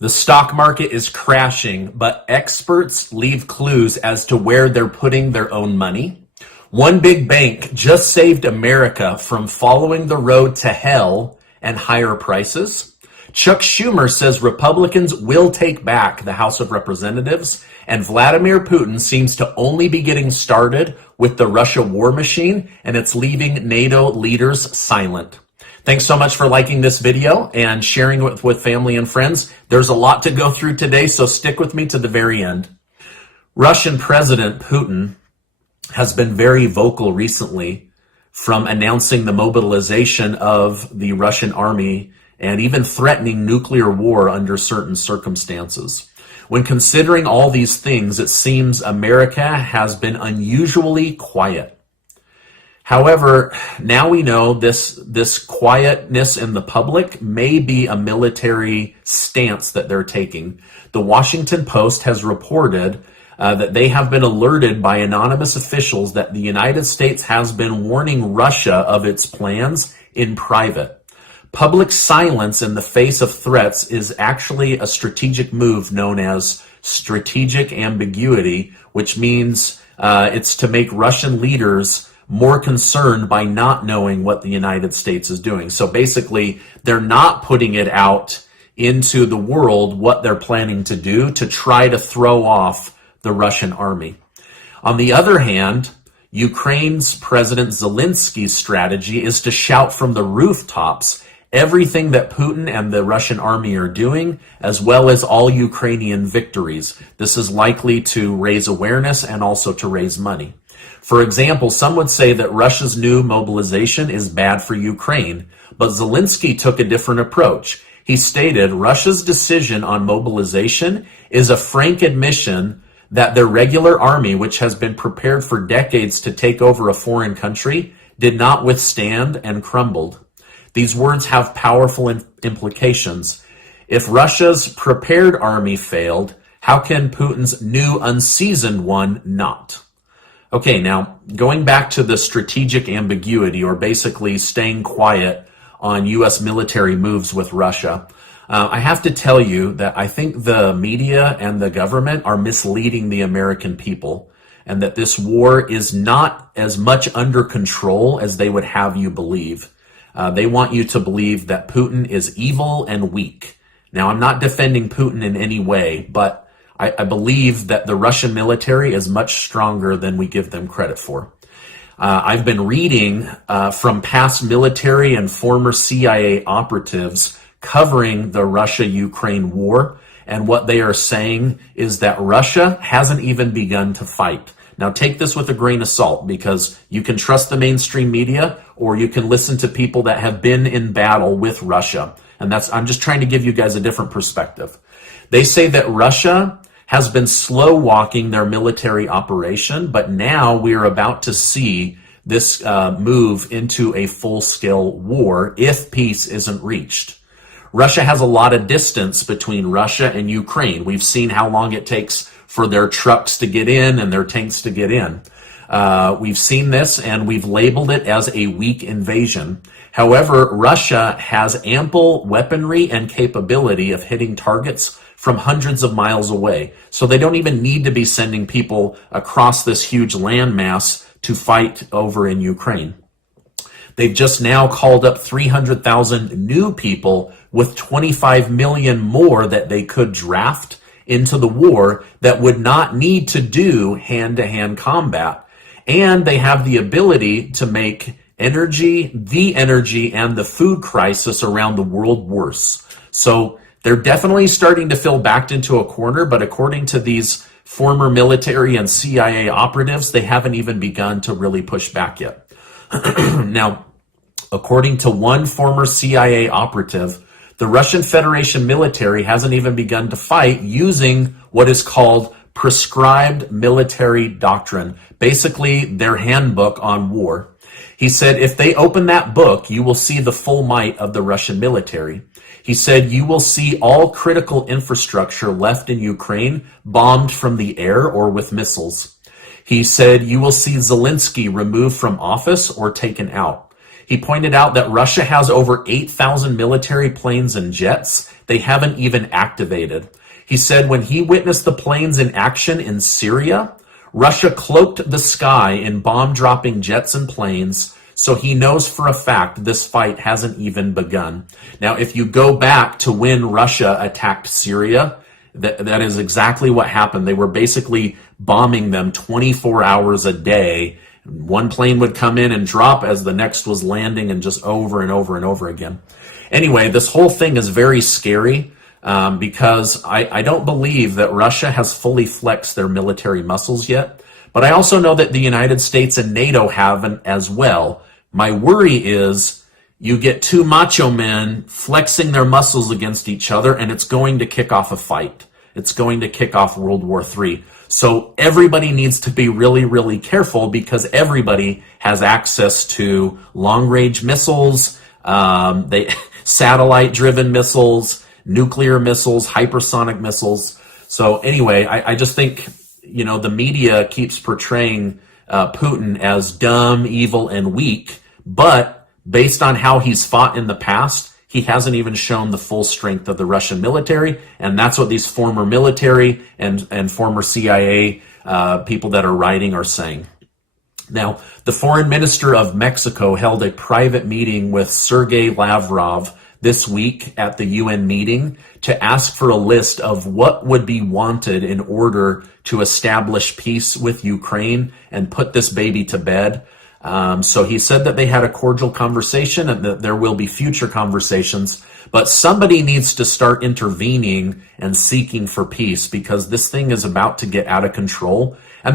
The stock market is crashing, but experts leave clues as to where they're putting their own money. One big bank just saved America from following the road to hell and higher prices. Chuck Schumer says Republicans will take back the House of Representatives, and Vladimir Putin seems to only be getting started with the Russia war machine, and it's leaving NATO leaders silent. Thanks so much for liking this video and sharing it with family and friends. There's a lot to go through today, so stick with me to the very end. Russian President Putin has been very vocal recently, from announcing the mobilization of the Russian army and even threatening nuclear war under certain circumstances. When considering all these things, it seems America has been unusually quiet. However, now we know this quietness in the public may be a military stance that they're taking. The Washington Post has reported that they have been alerted by anonymous officials that the United States has been warning Russia of its plans in private. Public silence in the face of threats is actually a strategic move known as strategic ambiguity, which means it's to make Russian leaders more concerned by not knowing what the United States is doing. So basically, they're not putting it out into the world what they're planning to do to try to throw off the Russian army. On the other hand, Ukraine's President Zelensky's strategy is to shout from the rooftops everything that Putin and the Russian army are doing, as well as all Ukrainian victories. This is likely to raise awareness and also to raise money. For example, some would say that Russia's new mobilization is bad for Ukraine, but Zelensky took a different approach. He stated Russia's decision on mobilization is a frank admission that their regular army, which has been prepared for decades to take over a foreign country, did not withstand and crumbled. These words have powerful implications. If Russia's prepared army failed, how can Putin's new unseasoned one not? Okay, now going back to the strategic ambiguity, or basically staying quiet on U.S. military moves with Russia, I have to tell you that I think the media and the government are misleading the American people, and that this war is not as much under control as they would have you believe. They want you to believe that Putin is evil and weak. Now, I'm not defending Putin in any way, but I believe that the Russian military is much stronger than we give them credit for. I've been reading from past military and former CIA operatives covering the Russia-Ukraine war, and what they are saying is that Russia hasn't even begun to fight. Now, take this with a grain of salt, because you can trust the mainstream media, or you can listen to people that have been in battle with Russia. And I'm just trying to give you guys a different perspective. They say that Russia has been slow walking their military operation, but now we're about to see this move into a full-scale war if peace isn't reached. Russia has a lot of distance between Russia and Ukraine. We've seen how long it takes for their trucks to get in and their tanks to get in. We've seen this, and we've labeled it as a weak invasion. However, Russia has ample weaponry and capability of hitting targets from hundreds of miles away. So they don't even need to be sending people across this huge landmass to fight over in Ukraine. They've just now called up 300,000 new people with 25 million more that they could draft into the war that would not need to do hand-to-hand combat. And they have the ability to make the energy and the food crisis around the world worse. So they're definitely starting to feel backed into a corner, but according to these former military and CIA operatives, they haven't even begun to really push back yet. Now, according to one former CIA operative, the Russian Federation military hasn't even begun to fight using what is called prescribed military doctrine, basically their handbook on war. He said, if they open that book, you will see the full might of the Russian military. He said, you will see all critical infrastructure left in Ukraine bombed from the air or with missiles. He said, you will see Zelensky removed from office or taken out. He pointed out that Russia has over 8,000 military planes and jets they haven't even activated. He said when he witnessed the planes in action in Syria, Russia cloaked the sky in bomb-dropping jets and planes, so he knows for a fact this fight hasn't even begun. Now, if you go back to when Russia attacked Syria, that is exactly what happened. They were basically bombing them 24 hours a day. One plane would come in and drop as the next was landing, and just over and over and over again. Anyway, this whole thing is very scary because I don't believe that Russia has fully flexed their military muscles yet. But I also know that the United States and NATO haven't as well. My worry is you get two macho men flexing their muscles against each other, and it's going to kick off a fight. It's going to kick off World War III. So everybody needs to be really, really careful because everybody has access to long-range missiles, satellite-driven missiles, nuclear missiles, hypersonic missiles. So anyway, I just think, the media keeps portraying Putin as dumb, evil, and weak, but based on how he's fought in the past, he hasn't even shown the full strength of the Russian military, and that's what these former military and former CIA people that are writing are saying. Now, the foreign minister of Mexico held a private meeting with Sergei Lavrov this week at the UN meeting to ask for a list of what would be wanted in order to establish peace with Ukraine and put this baby to bed. So he said that they had a cordial conversation and that there will be future conversations, but somebody needs to start intervening and seeking for peace because this thing is about to get out of control. And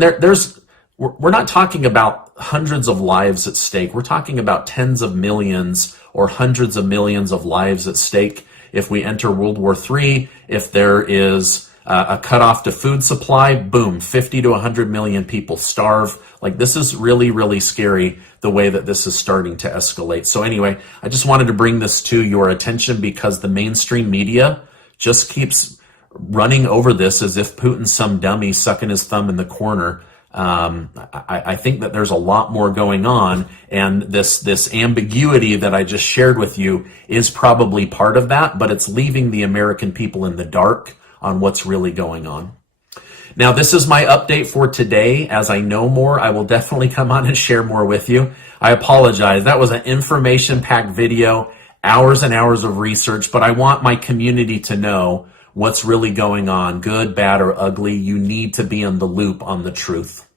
we're not talking about hundreds of lives at stake. We're talking about tens of millions or hundreds of millions of lives at stake if we enter World War III. If there is a cutoff to food supply, boom, 50 to 100 million people starve. Like, this is really, really scary, the way that this is starting to escalate. So anyway, I just wanted to bring this to your attention because the mainstream media just keeps running over this as if Putin's some dummy sucking his thumb in the corner. I think that there's a lot more going on, and this ambiguity that I just shared with you is probably part of that, but it's leaving the American people in the dark on what's really going on. Now, this is my update for today. As I know more, I will definitely come on and share more with you. I apologize. That was an information-packed video, hours and hours of research, but I want my community to know what's really going on, good, bad, or ugly. You need to be in the loop on the truth.